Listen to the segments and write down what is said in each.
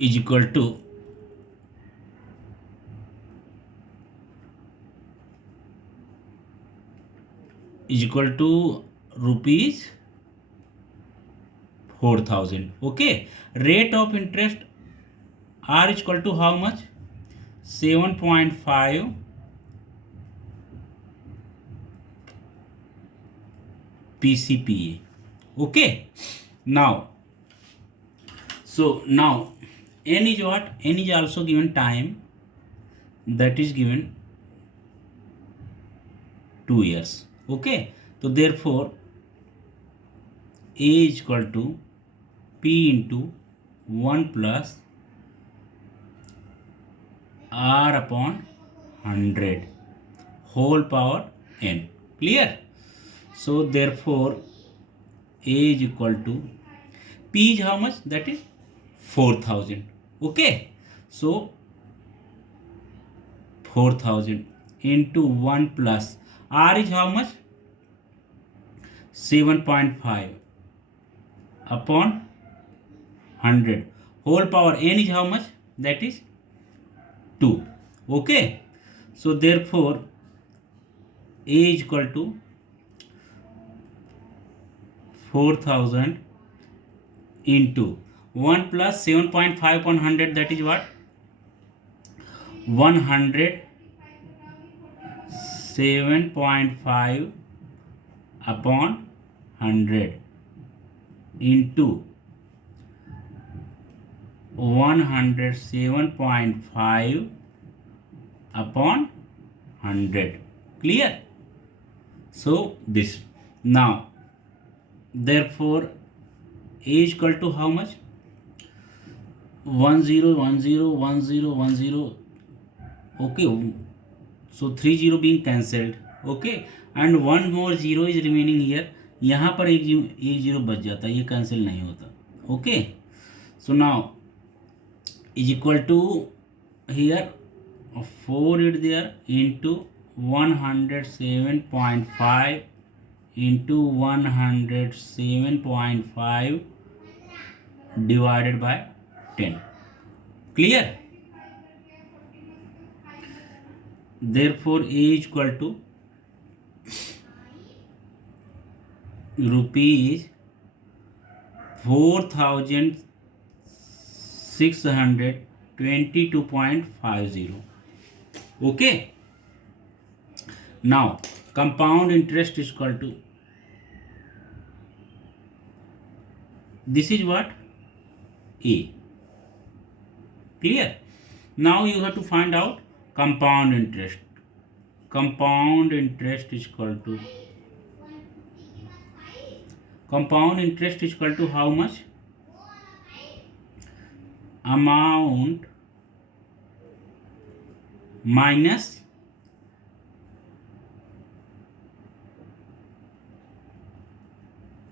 is equal to rupees 4,000. Okay. Rate of interest R is equal to how much? 7.5 PCPA. Okay. Now, so now n is what? N is also given time, that is given 2 years. Okay. So therefore A is equal to P into 1 plus R upon 100 whole power n. Clear? So therefore A is equal to P is how much? That is 4,000. Okay. So 4,000 into 1 plus R is how much? 7.5 upon 100 whole power n is how much? That is 2. Okay. So therefore A is equal to 4,000 into 1 plus 7.5 upon 100, that is what? 107.5 upon 100 into 107.5 upon 100. Clear? So this. Now therefore A is equal to how much? 10 10 10 10. Okay. So 30 being cancelled. Okay. And one more zero is remaining here. यहाँ पर एक zero बच जाता है, ये cancel नहीं होता. Okay. So now is equal to here 4 is there into 107.5 into 107.5 divided by 10. Clear? Therefore A is equal to rupees 4,622.50. Okay. Now compound interest is equal to, this is what? A. Clear? Now you have to find out compound interest. Compound interest is equal to, compound interest is equal to how much? Amount minus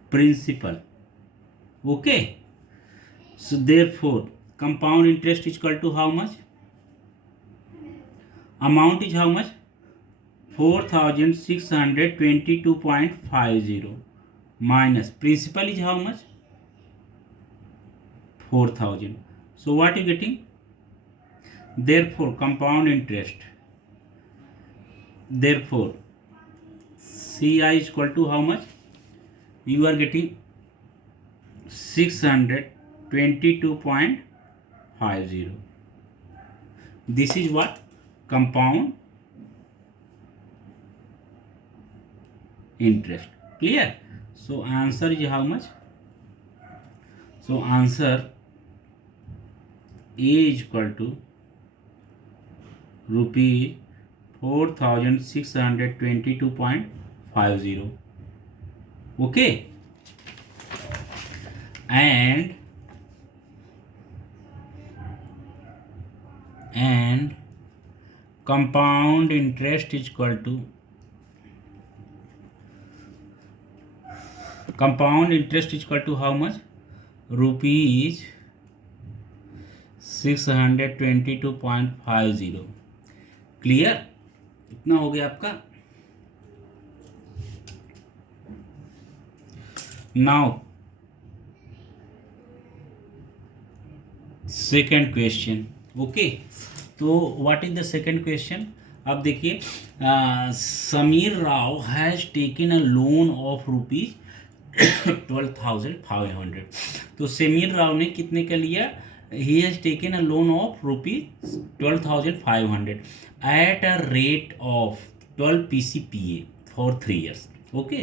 principal. Okay. So therefore compound interest is equal to how much? Amount is how much? 4,622.50 minus principal is how much? 4,000. So what are you getting? Therefore compound interest, therefore CI is equal to how much? You are getting 622.50. This is what? Compound interest. Clear? So answer is how much? So answer A is equal to rupee 4,622.50. Okay. And compound interest is equal to, compound interest is equal to how much? Rupees 622.50. Clear? इतना हो गया आपका. Now second question. Okay, तो what is the second question? अब देखिए, Sameer Rao has taken a loan of rupees 12,500। तो समीर राव ने कितने का लिया? He has taken a loan of rupees 12,500 at a rate of 12 PCPA for 3 years। Okay,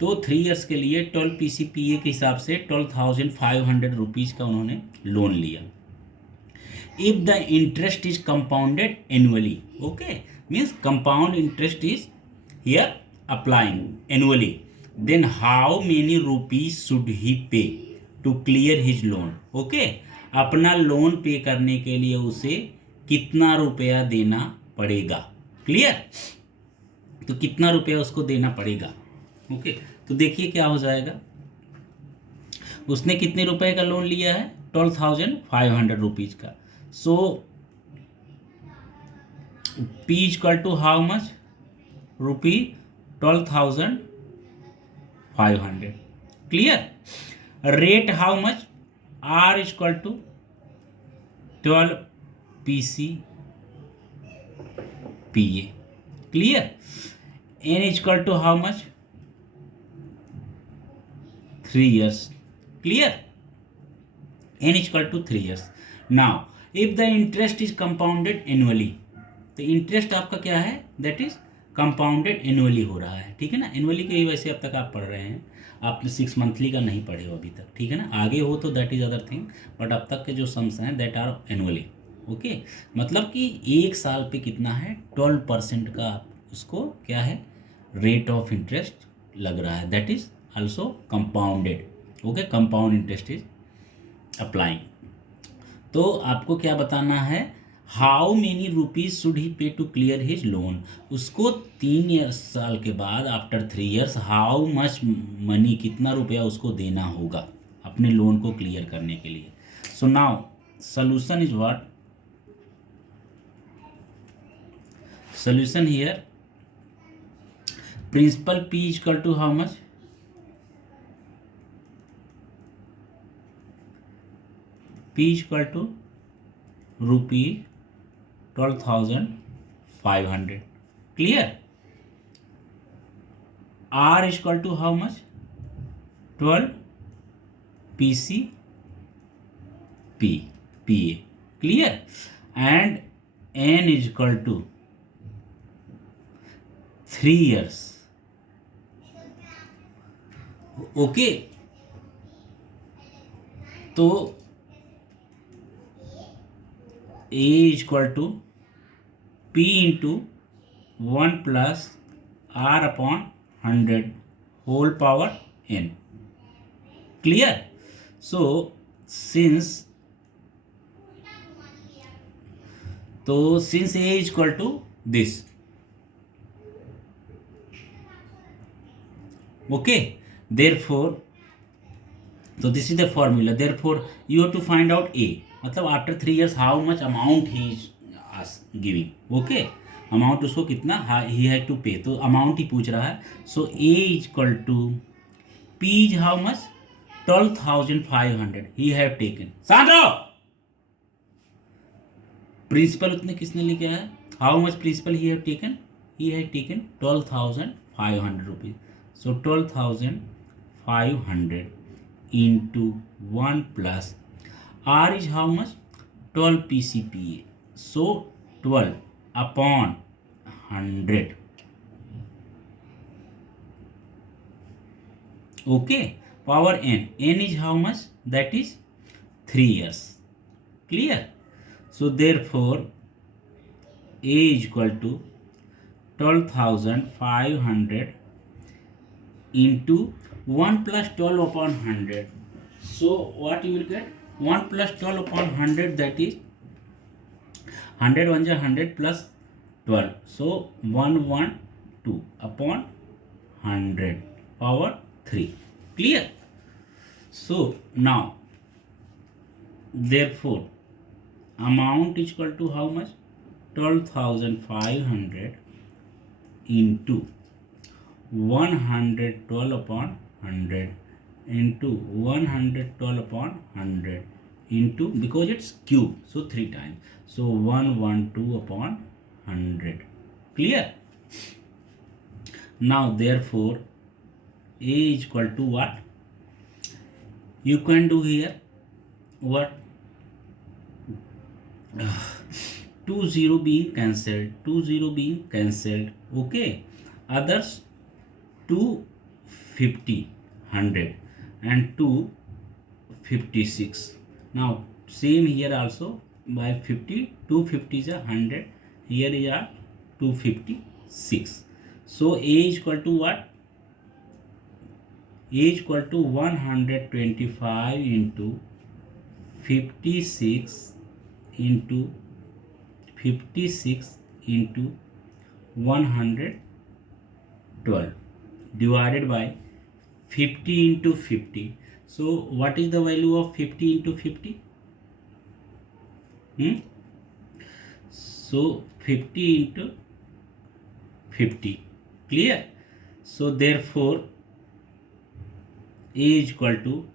तो 3 years के लिए 12 PCPA के हिसाब से 12,500 रुपीज़ का उन्होंने लोन लिया। if the interest is compounded annually, okay, means compound interest is here applying annually, then how many rupees should he pay to clear his loan? Okay, अपना लोन पे करने के लिए उसे कितना रुपया देना पड़ेगा? क्लियर? तो कितना रुपया उसको देना पड़ेगा? ओके, तो देखिए क्या हो जाएगा। उसने कितने रुपए का लोन लिया है? 12,500 रुपीज का। So P equal to how much? Rupee 12,500। Clear? Rate how much? R equal to 12 PCPA। Clear? N equal to how much? 3 years। Clear? N equal to 3 years। Now if the interest is compounded annually, तो interest आपका क्या है? That is compounded annually हो रहा है, ठीक है ना। एनुअली के ही वैसे अब तक आप पढ़ रहे हैं, आपने 6 मंथली का नहीं पढ़े हो अभी तक, ठीक है ना। आगे हो तो that is other thing, but अब तक के जो सम्स हैं दैट आर एनुअली। ओके, मतलब कि 1 साल पे कितना है? 12% का उसको क्या है? रेट ऑफ इंटरेस्ट लग रहा है, that is also compounded. Okay, compound interest is applying. तो आपको क्या बताना है? How many rupees should he पे टू क्लियर हिज लोन। उसको 3 साल के बाद after 3 years how much money, कितना रुपया उसको देना होगा अपने लोन को क्लियर करने के लिए। So now solution is what? Solution here, principal P equal to how much? P equal to rupee 12,500। Clear? R equal to how much? 12 PCPA। Clear? And N equal to 3 years। Okay, तो A equal to P into 1 plus R upon 100 whole power N। Clear? So since A equal to this, okay, therefore, तो this is the formula, therefore you have to find out A, मतलब after 3 years how much amount he is giving. Okay, amount उसको कितना he had to पे, तो amount ही पूछ रहा है। So A equal to P is how much? 12,500 he have taken. शांत रहो। प्रिंसिपल उतने किसने लिखा है? How much principal he have taken? He have taken 12,500 rupees. So 12,500 into 1 plus R is how much? 12 PCPA. So 12 upon 100. Okay, power N. N is how much? That is 3 years. Clear? So therefore A is equal to 12,500 into 1 plus 12 upon 100. So what you will get? 1 plus 12 upon 100, that is 100 1 100 plus 12. So 112 upon 100 power 3. Clear? So now therefore amount is equal to how much? 12,500 into 112 upon 100 into 112 upon 100 into, because it's cube, so 3 times. So 112 upon 100. Clear? Now therefore A is equal to what? You can do here what? 2 0 being cancelled, 2 0 being cancelled. Okay, others 250, 100 and 256. Now same here also, by 50, 250 is a 100, here is a 256. So A is equal to what? A is equal to 125 into 56 into 56 into 112 divided by 50 into 50. So what is the value of 50 into 50? So 50 into 50. Clear? So therefore A is equal to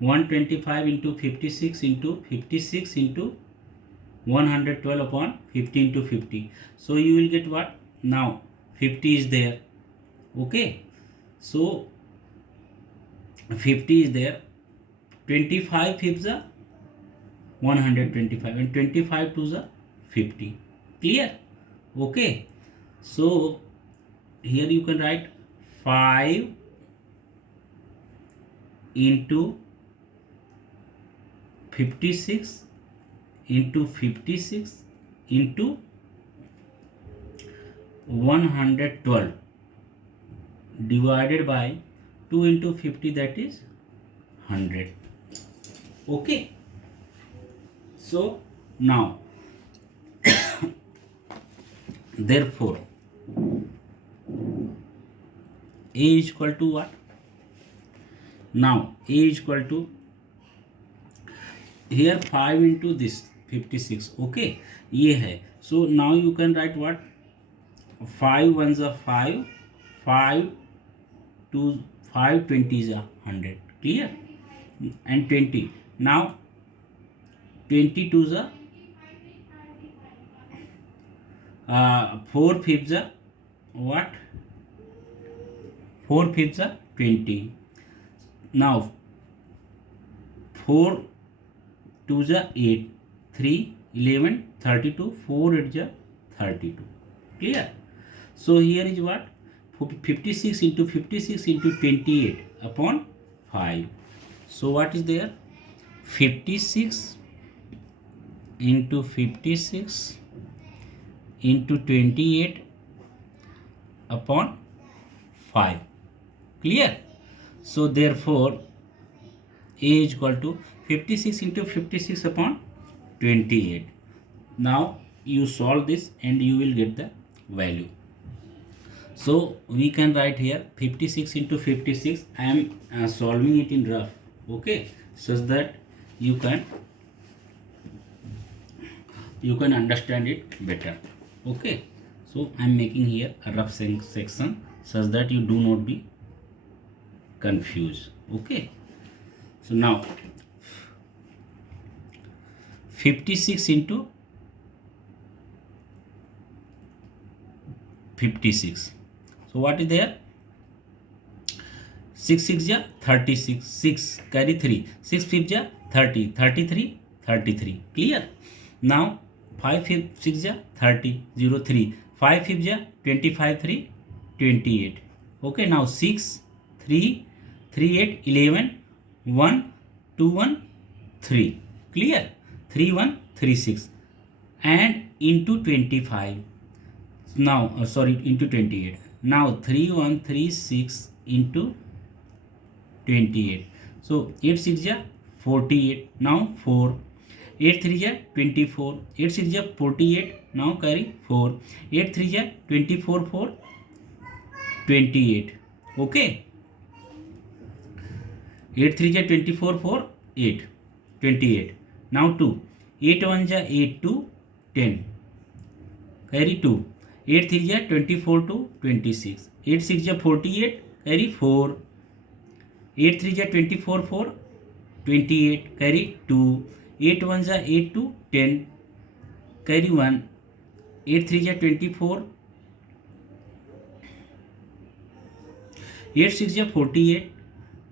125 into 56 into 56 into 112 upon 50 into 50. So you will get what? Now 50 is there. Okay. So 50 is there. 25 fifths are 125 and 25 twos are 50. Clear? Okay. So here you can write 5 into 56 into 56 into 112 divided by 2 into 50, that is 100. Okay. So now therefore A is equal to what? Now A is equal to, here 5 into this 56. Okay, ये है. So now you can write what? 5 ones are 5, 5 2 5 20s are 100. Clear? And 20. Now 22s are 4 fifths are what? 4 fifths are 20. Now 4 2s are 8, 3 11 32, 4 8s are 32. Clear? So here is what? 56 into 56 into 28 upon 5. So what is there? 56 into 56 into 28 upon 5. Clear? So therefore A is equal to 56 into 56 upon 28. Now you solve this and you will get the value. So we can write here 56 into 56. I am solving it in rough. Okay, such that you can understand it better. Okay, so I am making here a rough section such that you do not be confused. Okay, so now 56 into 56. So what is there? 6 6 ja 36, 6 carry 3, 6 5 ja 30, 33, 33. Clear? Now 5 6 ja 30, 0 3, 5 5 ja 25 3, 28. Okay, now 6 3 3 8 11 1 2 1 3. Clear? 3 1 3 6 and into 25. Now into 28. Now 3 1 3 6 into 28. So 8 6 ja 48. Now 4. 8 3 ja 24. 8 6 ja 48. Now carry 4. 8 3 ja 24 4 28. Okay. 8 3 ja 24 4 8 28. Now 2. 8 1 ja 8 2 10. Carry 2. 8 3 ja 24 to 26. 8 6 ja 48. Carry 4. 8 3 ja 24 4 28 carry 2, 8 1 जा 8 2 10 carry 1, 8 3 जा 24, 8 6 जा 48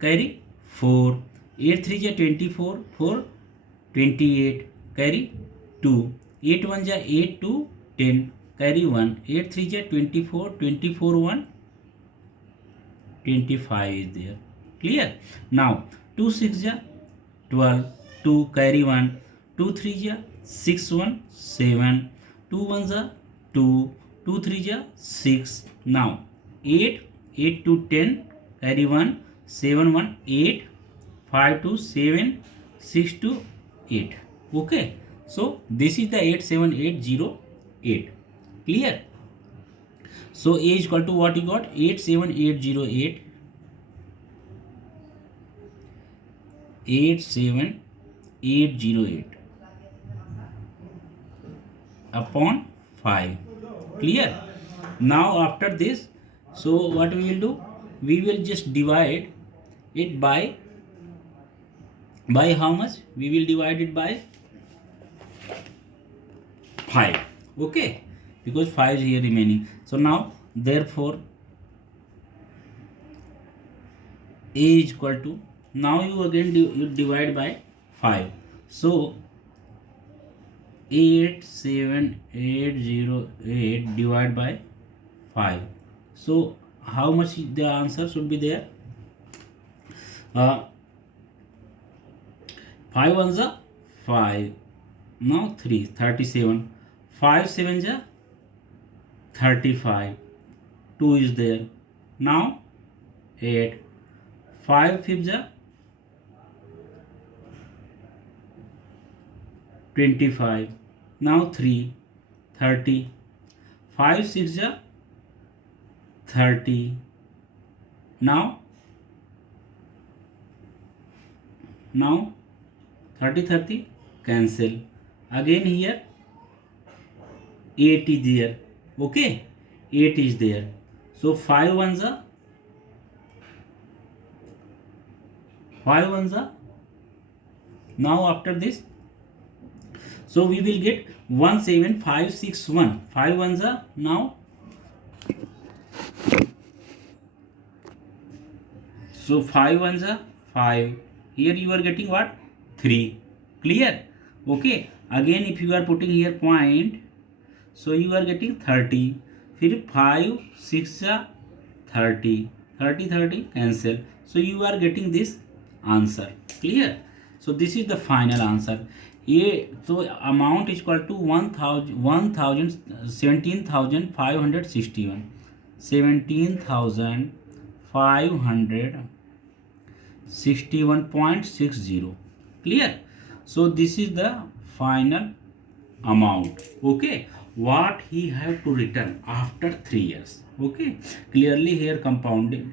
carry 4, 8 3 जा 24 4 28 carry 2, 8 1 जा 8 2 10 carry 1, 8 3 जा 24 24 1 25 is there. Clear? Now 2 6 ja 12, 2 carry 1, 2 3 ja 6 1 7, 2 1 ja 2, 2 3 ja 6. Now 8 8 to 10 carry 1, 7 1 8, 5 to 7, 6 to 8. Okay, so this is the 87808. Clear? So A is equal to what you got? 87808. 87808 upon 5. Clear? Now after this, so what we will do? We will just divide it by how much? We will divide it by 5. Okay, because 5 is here remaining. So now therefore A is equal to, now you again you divide by 5. So 87808 divided by 5. So how much the answer should be there? 5 ones are 5. Now 3 37. 5 7 ja 35. 2 is there. Now 8. 5 5 ja 25. Now 3 30. 5 6 ja 30. Now 30 30 cancel. Again here 8 is there. Okay, 8 is there. So 5 ones are 5 ones are. Now after this, so we will get 17561. 5 ones are. Now so 5 ones are 5. Here you are getting what? 3. Clear? Okay, again if you are putting here point, so you are getting 30. फिर 5 6 जा 30. 30 30 cancel. So you are getting this answer. Clear? So this is the final answer. ये तो amount is equal to 17,561. 17,561.60. Clear? So this is the final amount. Okay, what he have to return after 3 years. Okay, clearly here compounded.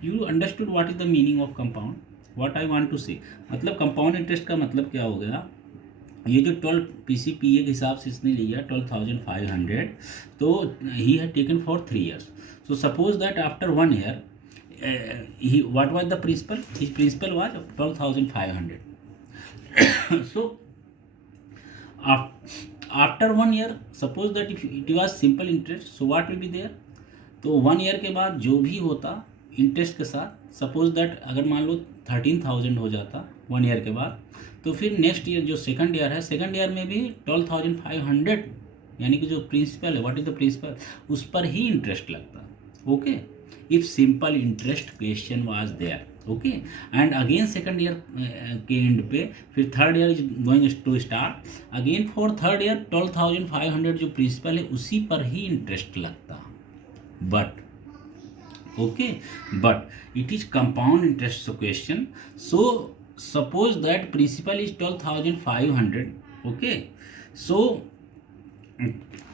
You understood what is the meaning of compound? What I want to say, मतलब compound interest का मतलब क्या हो गया? ये जो 12 PCPA के हिसाब से इसने लिया 12,500, तो he had taken for 3 years. So suppose that after 1 year, what was the principal? His principal was 12,500. So after 1 year, suppose that if it was simple interest, so what will be there? तो 1 year के बाद जो भी होता interest के साथ, suppose that अगर मान लो 13,000 हो जाता 1 year के बाद, तो फिर नेक्स्ट ईयर जो सेकंड ईयर है, सेकंड ईयर में भी 12,500 यानी कि जो प्रिंसिपल है, व्हाट इज द प्रिंसिपल, उस पर ही इंटरेस्ट लगता. Okay, if simple interest question was there. Okay, and again second year के एंड पे फिर third year is going to start again. For third year 12,500 जो प्रिंसिपल है उसी पर ही इंटरेस्ट लगता. But okay, but it is compound interest question. So suppose that principal is 12,500. okay, so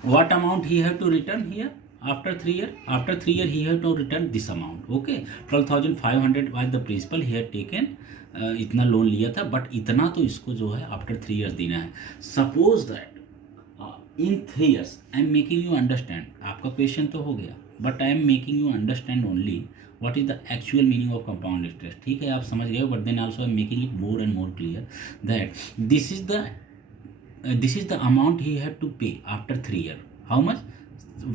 what amount he have to return here after 3 year? After 3 year he have to return this amount. okay, 12,500 was the principal he had taken. इतना loan लिया था, but इतना तो इसको जो है after 3 years देना है. Suppose that in 3 years, I am making you understand. आपका क्वेश्चन तो हो गया, but I am making you understand only what is the actual meaning of compound interest. ठीक है, आप समझ गए, but then also I'm making it more and more clear that this is the amount he had to pay after 3 years. How much?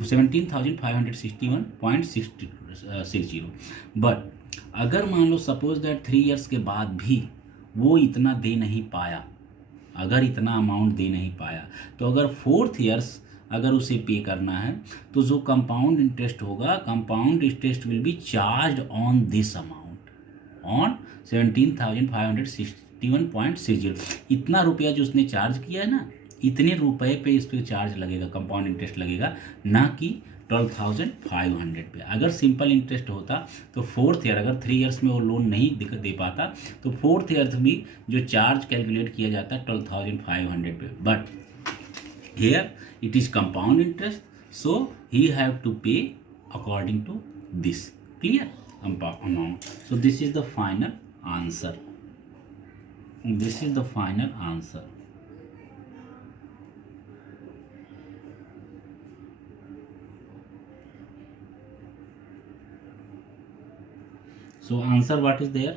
17,561.60. But अगर मान लो suppose that 3 years के बाद भी वो इतना दे नहीं पाया, अगर इतना अमाउंट दे नहीं पाया, तो अगर 4th years अगर उसे पे करना है तो जो कंपाउंड इंटरेस्ट होगा, compound interest will be charge on this amount, on 17,561.60. इतना रुपया जो उसने चार्ज किया है ना, इतने रुपए पे इस पर चार्ज लगेगा, कंपाउंड इंटरेस्ट लगेगा, ना कि 12,500 पे. अगर सिंपल इंटरेस्ट होता तो 4th ईयर, अगर 3 years में वो लोन नहीं दे पाता तो 4th ईयर भी जो चार्ज कैलकुलेट किया जाता है 12,500 पे. But here it is compound interest, so he have to pay according to this clear amount. So this is the final answer. This is the final answer. So answer what is there?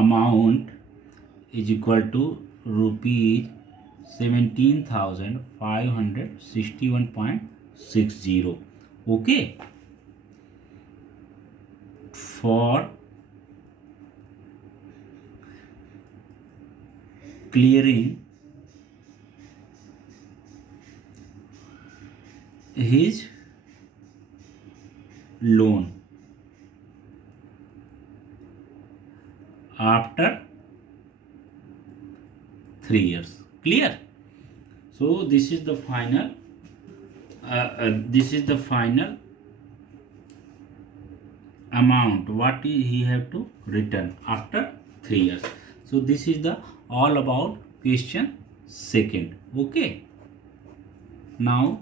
Amount is equal to rupees 17,561.60. Okay, for clearing his loan after 3 years. Clear? So this is the final amount what he have to return after 3 years. So this is the all about question second. Okay, now